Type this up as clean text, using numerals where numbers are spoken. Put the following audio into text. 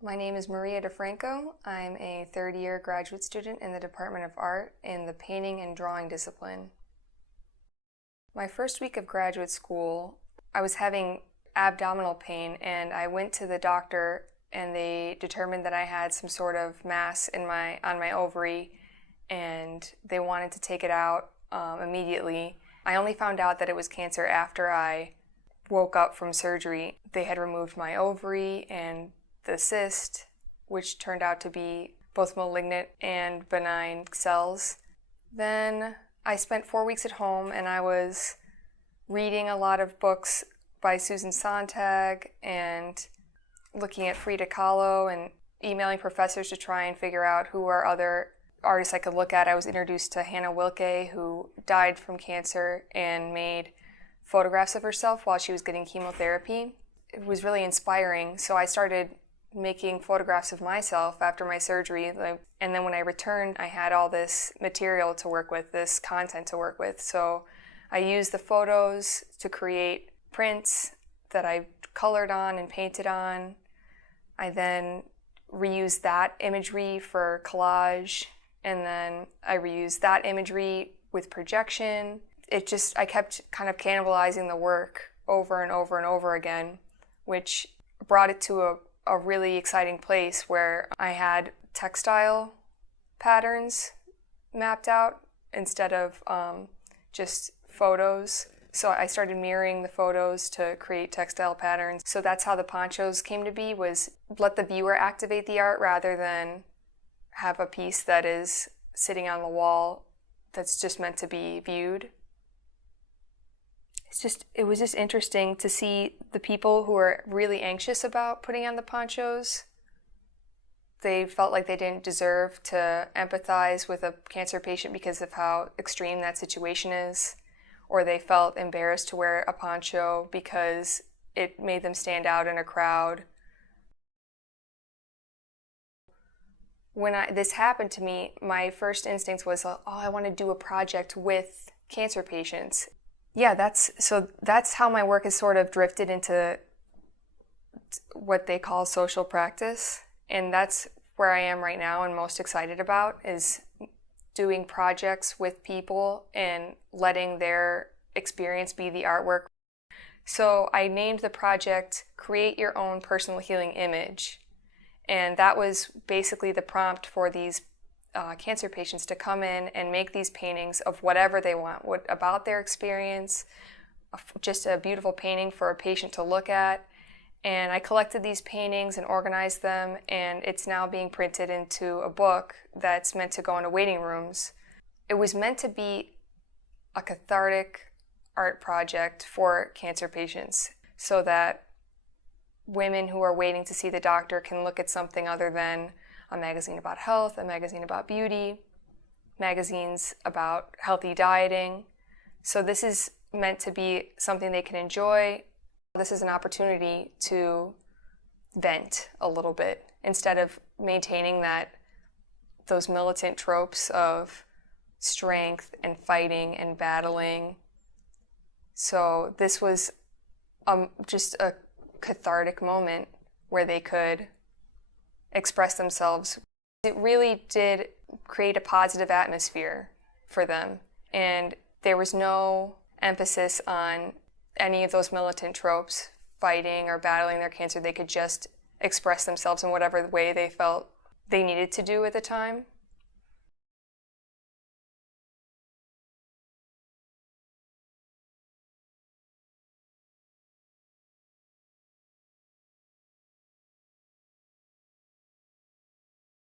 My name is Maria DiFranco. I'm a third-year graduate student in the Department of Art in the painting and drawing discipline. My first week of graduate school, I was having abdominal pain, and I went to the doctor and they determined that I had some sort of mass on my ovary, and they wanted to take it out immediately. I only found out that it was cancer after I woke up from surgery. They had removed my ovary and the cyst, which turned out to be both malignant and benign cells. Then I spent 4 weeks at home, and I was reading a lot of books by Susan Sontag and looking at Frida Kahlo and emailing professors to try and figure out who are other artists I could look at. I was introduced to Hannah Wilke, who died from cancer and made photographs of herself while she was getting chemotherapy. It was really inspiring, so I started making photographs of myself after my surgery, and then when I returned, I had all this material to work with, this content to work with. So I used the photos to create prints that I colored on and painted on. I then reused that imagery for collage, and then I reused that imagery with projection. I kept kind of cannibalizing the work over and over and over again, which brought it to a really exciting place where I had textile patterns mapped out instead of just photos. So I started mirroring the photos to create textile patterns. So that's how the ponchos came to be, was let the viewer activate the art rather than have a piece that is sitting on the wall that's just meant to be viewed. It was just interesting to see the people who were really anxious about putting on the ponchos. They felt like they didn't deserve to empathize with a cancer patient because of how extreme that situation is, or they felt embarrassed to wear a poncho because it made them stand out in a crowd. When this happened to me, my first instinct was, I want to do a project with cancer patients. Yeah, that's how my work has sort of drifted into what they call social practice, and that's where I am right now and most excited about, is doing projects with people and letting their experience be the artwork. So I named the project Create Your Own Personal Healing Image, and that was basically the prompt for these cancer patients to come in and make these paintings of whatever they want, about their experience, just a beautiful painting for a patient to look at. And I collected these paintings and organized them, and it's now being printed into a book that's meant to go into waiting rooms. It was meant to be a cathartic art project for cancer patients so that women who are waiting to see the doctor can look at something other than a magazine about health, a magazine about beauty, magazines about healthy dieting. So this is meant to be something they can enjoy. This is an opportunity to vent a little bit instead of maintaining those militant tropes of strength and fighting and battling. So this was just a cathartic moment where they could express themselves. It really did create a positive atmosphere for them, and there was no emphasis on any of those militant tropes, fighting or battling their cancer. They could just express themselves in whatever way they felt they needed to do at the time.